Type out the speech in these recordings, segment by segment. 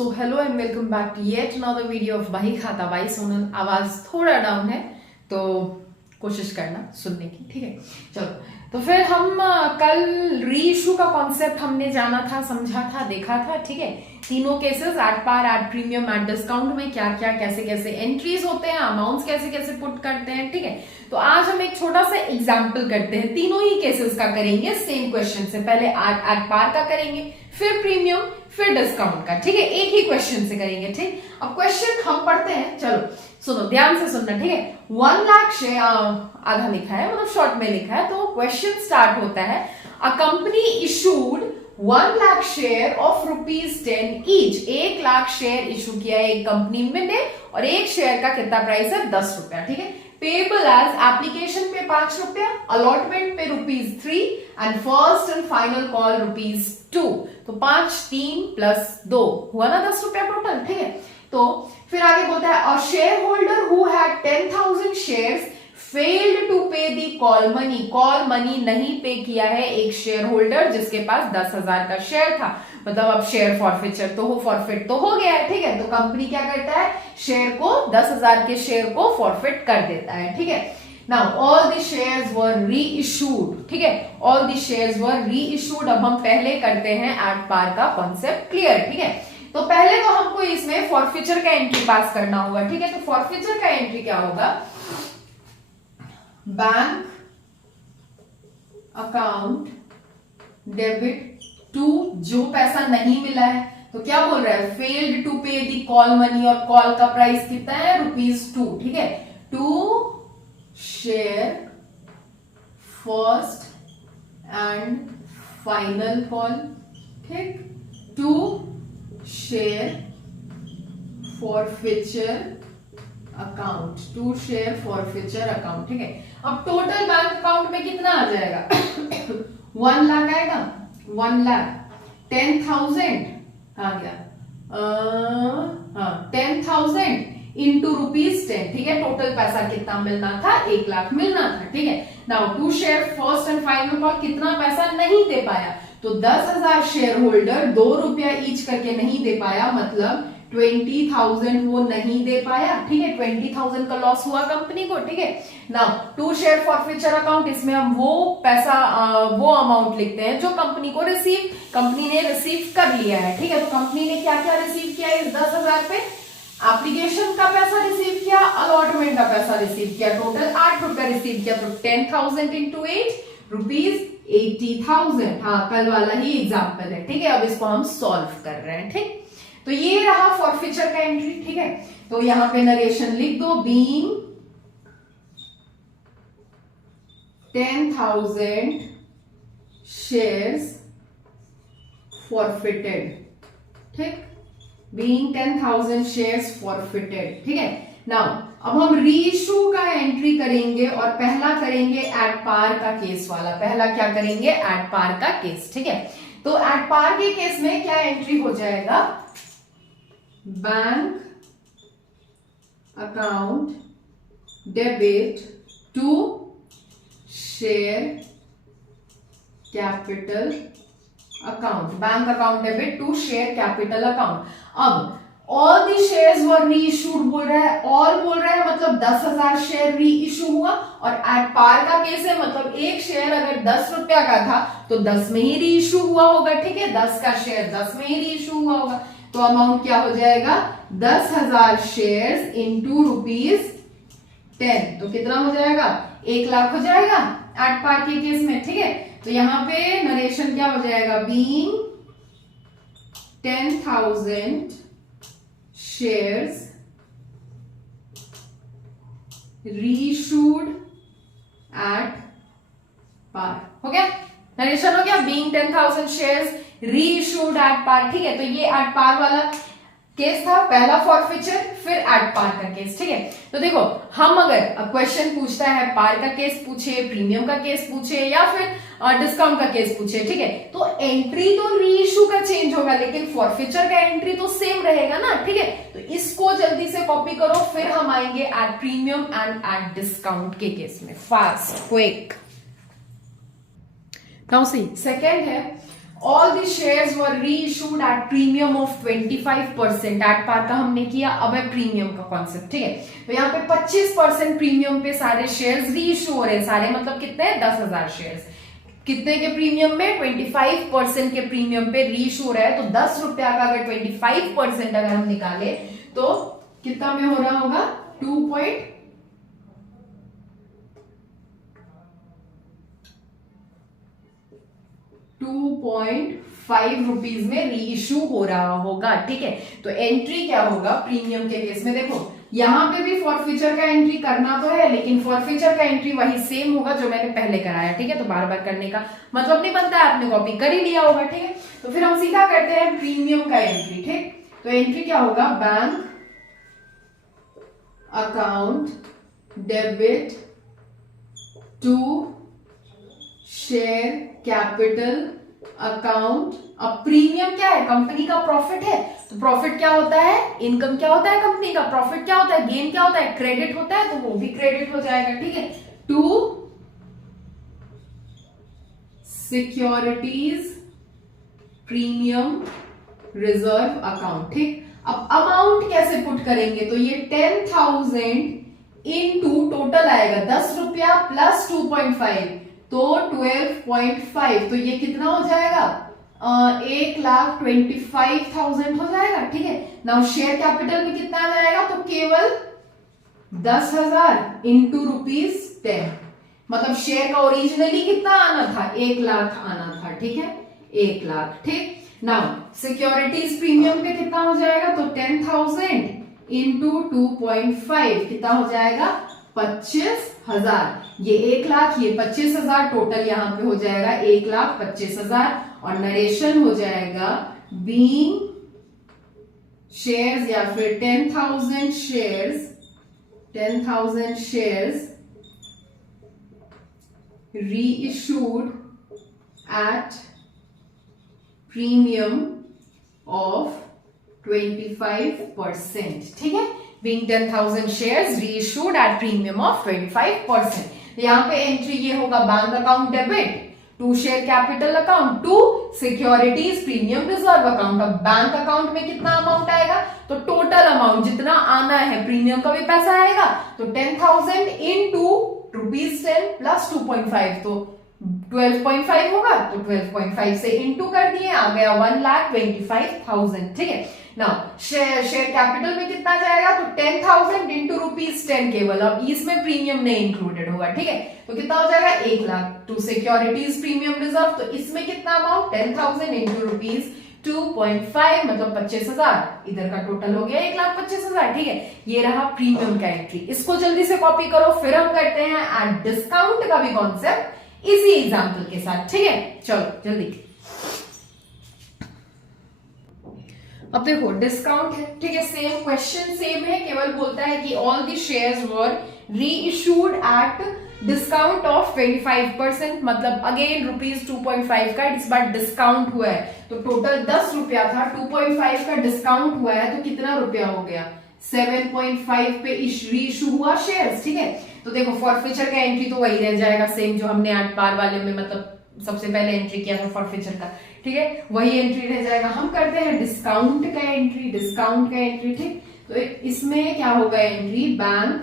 So hello and welcome back to yet another video of Bahi Khata by Sonal. आवाज थोड़ा down है तो कोशिश करना सुनने की, ठीक है। चलो, तो फिर हम कल री इशू का कॉन्सेप्ट हमने जाना था, समझा था, देखा था, ठीक है। तीनों cases at par, at premium, at discount में क्या क्या कैसे कैसे एंट्रीज होते हैं, अमाउंट्स कैसे कैसे पुट करते हैं, ठीक है। तो आज हम एक छोटा सा एग्जाम्पल करते हैं, तीनों ही केसेस का करेंगे सेम क्वेश्चन से। पहले एट पार का करेंगे, फिर प्रीमियम, फिर डिस्काउंट का, ठीक है। एक ही क्वेश्चन से करेंगे, ठीक। अब क्वेश्चन हम पढ़ते हैं, चलो सुनो, ध्यान से सुनना, ठीक है। 1 लाख शेयर, आधा लिखा है मतलब शॉर्ट में लिखा है, तो क्वेश्चन स्टार्ट होता है, a company issued 1 lakh share of ₹10 each. 1 lakh share issue किया है एक कंपनी में ने, और एक शेयर का कितना प्राइस है, 10 रुपया, ठीक है। पेबल एज एप्लीकेशन पे 5 रुपया, अलॉटमेंट पे ₹3 and first and final call ₹2। तो 5, 3 प्लस 2 हुआ ना 10 रुपया टोटल, ठीक है। तो फिर आगे बोलता है, a share holder who had 10,000 shares failed to pay the call money. Call money नहीं पे किया है एक शेयर होल्डर जिसके पास 10,000 का शेयर था, मतलब अब शेयर फॉरफिचर तो हो, फॉरफिट तो हो गया है, ठीक है। तो कंपनी क्या करता है, शेयर को 10,000 के शेयर को फॉरफिट कर देता है, ठीक है। Now all the shares were री इशूड, ठीक है, ऑल द शेयर्स वर री इशूड। अब हम पहले करते हैं एट पार का कॉन्सेप्ट क्लियर, ठीक है। तो पहले तो हमको इसमें फॉरफिचर का एंट्री पास करना होगा, ठीक है। तो फॉरफिचर का एंट्री क्या होगा, बैंक अकाउंट डेबिट टू, जो पैसा नहीं मिला है, तो क्या बोल रहा है, failed to pay the call money, और कॉल का प्राइस कितना है, ₹2, ठीक है। To share first and final call, ठीक। To share forfeiture account, to share forfeiture account, ठीक है। अब टोटल बैंक अकाउंट में कितना आ जाएगा 1 लाख आएगा, 1 लाख 10,000 आ गया, हाँ 10,000 इंटू ₹10, ठीक है। टोटल पैसा कितना मिलना था, 1 लाख मिलना था, ठीक है। Now to share first and final call, कितना पैसा नहीं दे पाया, तो 10,000 शेयर होल्डर ₹2 ईच करके नहीं दे पाया, मतलब 20,000 वो नहीं दे पाया, ठीक है। 20,000 का लॉस हुआ कंपनी को, ठीक है। Now to share forfeiture account, इसमें हम वो पैसा वो अमाउंट लिखते हैं जो कंपनी को कंपनी ने रिसीव कर लिया है, ठीक है। तो कंपनी ने क्या क्या रिसीव किया इस 10,000 पे, एप्लीकेशन का पैसा रिसीव किया, अलॉटमेंट का पैसा रिसीव किया, टोटल ₹8 रिसीव किया, तो 10,000 इंटू 8 ₹80,000। हाँ, कल वाला ही एग्जाम्पल है, ठीक है। अब इसको हम सॉल्व कर रहे हैं, ठीक। तो ये रहा फॉरफिचर का एंट्री, ठीक है। तो यहां पे नरेशन लिख दो, बीइंग 10,000 शेयर्स फॉरफिटेड, ठीक, बीइंग 10,000 शेयर्स फॉरफिटेड, ठीक है। नाउ अब हम री इशू का एंट्री करेंगे, और पहला करेंगे एट पार का केस वाला। पहला क्या करेंगे, एट पार का केस, ठीक है। तो एट पार के केस में क्या एंट्री हो जाएगा, bank account debit to share capital account, bank account debit to share capital account. अब all the shares were reissued बोल रहा है, ऑल बोल रहा है मतलब 10,000 शेयर री इशू हुआ, और एट पार का केस है मतलब एक शेयर अगर 10 रुपया का था तो 10 में ही री इशू हुआ होगा, ठीक है। 10 का शेयर 10 में ही री इशू हुआ होगा, तो अमाउंट क्या हो जाएगा, 10,000 शेयर्स इंटू ₹10, तो कितना हो जाएगा, 1 लाख हो जाएगा एट पार के केस में, ठीक है। तो यहां पे नरेशन क्या हो जाएगा, being 10,000 shares reissued at par, हो गया नरेशन, हो गया, being 10,000 shares reissued at par, ठीक है। तो ये एट पार वाला केस था, पहला फॉरफिचर, फिर एट पार का केस, ठीक है। तो देखो, हम अगर क्वेश्चन पूछता है पार का केस पूछे, प्रीमियम का केस पूछे, या फिर डिस्काउंट का केस पूछे, ठीक है, तो एंट्री तो री इशू का चेंज होगा, लेकिन फॉरफिचर का एंट्री तो सेम रहेगा ना, ठीक है। तो इसको जल्दी से कॉपी करो, फिर हम आएंगे at premium and at discount के केस में, fast quick. Now see second है, all the shares were reissued at premium of 25%। At par का हमने किया, अब है प्रीमियम का कॉन्सेप्ट, ठीक है। तो यहाँ पे 25% प्रीमियम पे सारे शेयर्स रीइश्यू हो रहे हैं, सारे मतलब कितने हैं, 10,000 शेयर्स। कितने के प्रीमियम में, 25% के प्रीमियम पे रीइश्यू हो रहा है। तो 10 रुपया का अगर 25% अगर हम निकाले तो कितना में हो रहा होगा, 2.5 रुपीज में रीइश्यू हो रहा होगा, ठीक है। तो एंट्री क्या होगा प्रीमियम के केस में, देखो यहां पे भी फॉरफीचर का एंट्री करना तो है, लेकिन फॉरफीचर का एंट्री वही सेम होगा जो मैंने पहले कराया, ठीक है। तो बार बार करने का मतलब नहीं बनता है, आपने कॉपी कर ही लिया होगा, ठीक है। तो फिर हम सीधा करते हैं प्रीमियम का एंट्री, ठीक। तो एंट्री क्या होगा, bank account debit to share capital account. अब प्रीमियम क्या है, कंपनी का प्रॉफिट है। तो प्रॉफिट क्या होता है, इनकम क्या होता है कंपनी का, प्रॉफिट क्या होता है, गेन क्या होता है, क्रेडिट होता है, तो वो भी क्रेडिट हो जाएगा, ठीक है। To securities premium reserve account, ठीक। अब अमाउंट कैसे पुट करेंगे, तो ये 10,000 इनटू टोटल आएगा 10 रुपया प्लस 2.5, तो 12.5। तो ये कितना हो जाएगा, 1,25,000 हो जाएगा, ठीक है। नाउ शेयर कैपिटल में कितना आ जाएगा, तो केवल 10,000 इंटू ₹10। मतलब शेयर का ओरिजिनली कितना आना था, 1 लाख आना था, ठीक है, 1 लाख, ठीक। नाउ सिक्योरिटीज प्रीमियम पे कितना हो जाएगा, तो 10,000 इंटू 2.5 कितना हो जाएगा, 25,000। ये 1 लाख, ये 25,000, टोटल यहां पे हो जाएगा 1,25,000। और नरेशन हो जाएगा बीइंग शेयर्स या फिर 10,000 shares reissued at premium of 25%, ठीक है। Being 10,000 shares reissued at premium of 25%। यहां पे एंट्री ये होगा bank account debit to share capital account to securities premium reserve account. अब बैंक अकाउंट में कितना अमाउंट आएगा, तो टोटल अमाउंट जितना आना है, प्रीमियम का भी पैसा आएगा, तो 10,000 इंटू ₹10 प्लस 2.5, तो 12.5 होगा। तो 12.5 से इंटू कर दिए, आ गया 1,25,000, ठीक है। नाउ शेयर कैपिटल में कितना जाएगा, तो 10,000 इंटू ₹10 केवल। अब इसमें प्रीमियम नहीं इंक्लूडेड होगा, ठीक है। तो कितना हो जाएगा, 1 lakh. To securities premium reserve, तो इसमें कितना अमाउंट, 10,000 इंटू ₹2.5 मतलब 25,000। इधर का टोटल हो गया 1,25,000, ठीक है। ये रहा प्रीमियम का एंट्री। इसको जल्दी से कॉपी करो, फिर हम करते हैं एंड डिस्काउंट का भी कॉन्सेप्ट इसी एग्जाम्पल के साथ, ठीक है। चलो जल्दी। अब देखो डिस्काउंट है, ठीक है, सेम क्वेश्चन सेम है, केवल बोलता है कि all the shares were reissued at discount of 25%। मतलब अगेन ₹2.5 का इस बार डिस्काउंट हुआ है, तो टोटल 10 रुपया था, 2.5 का डिस्काउंट हुआ है, तो कितना रुपया हो गया, 7.5 पे रीइश्यू हुआ शेयर्स, ठीक है। तो देखो फॉरफीचर का एंट्री तो वही रह जाएगा सेम जो हमने 8 पार वाले में मतलब सबसे पहले एंट्री किया था फॉरफीचर का, ठीक है, वही एंट्री रह जाएगा। हम करते हैं डिस्काउंट का एंट्री, ठीक। तो इसमें क्या होगा entry, bank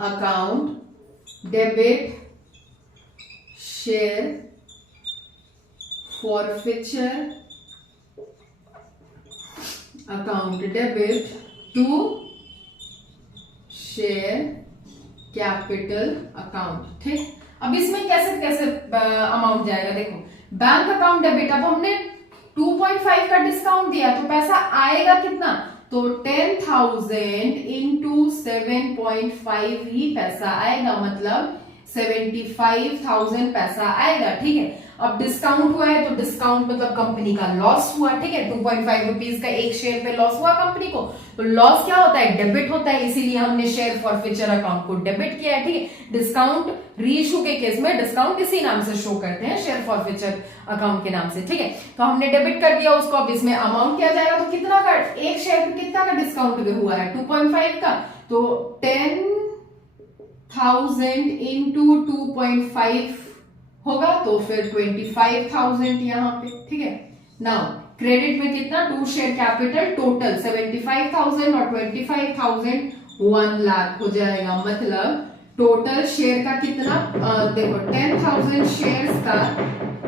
account debit share forfeiture account debit to share capital account, ठीक। अब इसमें कैसे कैसे अमाउंट जाएगा, देखो बैंक अकाउंट डेबिट, अब हमने 2.5 का डिस्काउंट दिया तो पैसा आएगा कितना, तो 10,000 इंटू 7.5 ही पैसा आएगा, मतलब 75,000 पैसा आएगा, ठीक है। अब डिस्काउंट हुआ है तो डिस्काउंट मतलब कंपनी का लॉस हुआ, ठीक है। 2.5 रुपीज का एक शेयर पे लॉस हुआ कंपनी को, तो लॉस क्या होता है, डेबिट होता है, इसीलिए हमने शेयर फॉरफीचर अकाउंट को डेबिट किया है, ठीक है। डिस्काउंट रीइश्यू के केस में डिस्काउंट इसी नाम से शो करते हैं, शेयर फॉरफीचर अकाउंट के नाम से, ठीक है। तो हमने डेबिट कर दिया उसको। अब इसमें अमाउंट क्या जाएगा, तो कितना का एक शेयर पे कितना का डिस्काउंट हुआ है, 2.5 का, तो 10,000 इंटू 2.5 होगा तो फिर 25,000 यहाँ पे, ठीक है। नाउ क्रेडिट में कितना, 2 शेयर कैपिटल टोटल 75,000 और 25,000 1 लाख हो जाएगा। मतलब टोटल शेयर का कितना, देखो 10,000 शेयर्स का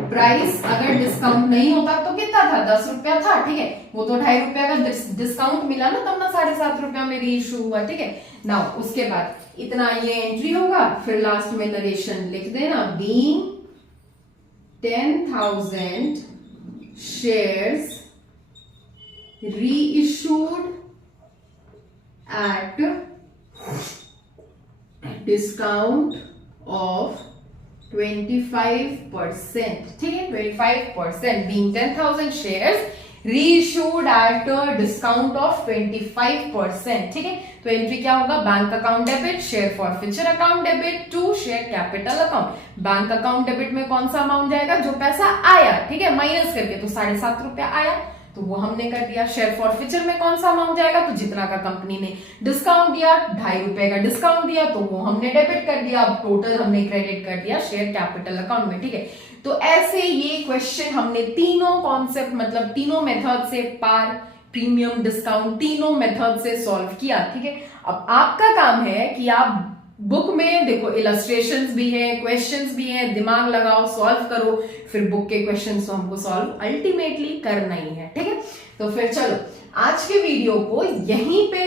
प्राइस अगर डिस्काउंट नहीं होता तो कितना था, 10 रुपया था, ठीक है। वो तो 2.5 रुपया का डिस्काउंट मिला ना, तब ना 7.5 रुपया में रीइश्यू हुआ, ठीक है। नाउ उसके बाद इतना ये एंट्री होगा, फिर लास्ट में नरेशन लिख देना, being 10,000 shares reissued at discount of 25%, ठीक है। 25% being 10,000 shares reissued at discount of 25%, ठीक है। तो एंट्री क्या होगा, bank account debit, share forfeiture account debit to share capital account. Bank account debit में कौन सा अमाउंट जाएगा, जो पैसा आया, ठीक है, माइनस करके, तो 7.5 रुपया आया तो वो हमने कर दिया। शेयर फॉरफिचर में कौन सा अमाउंट जाएगा, तो जितना का कंपनी ने डिस्काउंट दिया, 2.5 रुपए का डिस्काउंट दिया तो वो हमने डेबिट कर दिया, अब टोटल हमने क्रेडिट कर दिया शेयर कैपिटल अकाउंट में, ठीक है। तो ऐसे ये क्वेश्चन हमने तीनों कॉन्सेप्ट, मतलब तीनों मेथड से, पार, प्रीमियम, डिस्काउंट, तीनों मेथड से सॉल्व किया, ठीक है। अब आपका काम है कि आप बुक में देखो, इलस्ट्रेशंस भी है, क्वेश्चंस भी है, दिमाग लगाओ, सॉल्व करो, फिर बुक के क्वेश्चंस तो हमको सॉल्व अल्टीमेटली करना ही है, ठीक है। तो फिर चलो आज के वीडियो को यहीं पे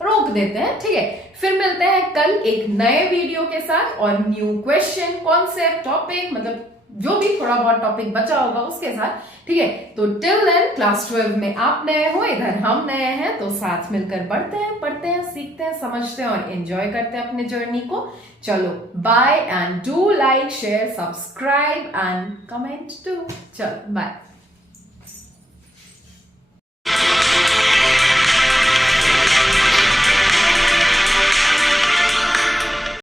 रोक देते हैं, ठीक है। फिर मिलते हैं कल एक नए वीडियो के साथ और न्यू क्वेश्चन, कॉन्सेप्ट, टॉपिक, मतलब जो भी थोड़ा बहुत टॉपिक बचा होगा उसके साथ, ठीक है। तो टिल देन क्लास 12 में आप नए हो, इधर हम नए हैं, तो साथ मिलकर बढ़ते हैं, पढ़ते हैं, सीखते हैं, समझते हैं और एंजॉय करते हैं अपने जर्नी को। चलो bye and do like, share, subscribe and comment too. चलो बाय।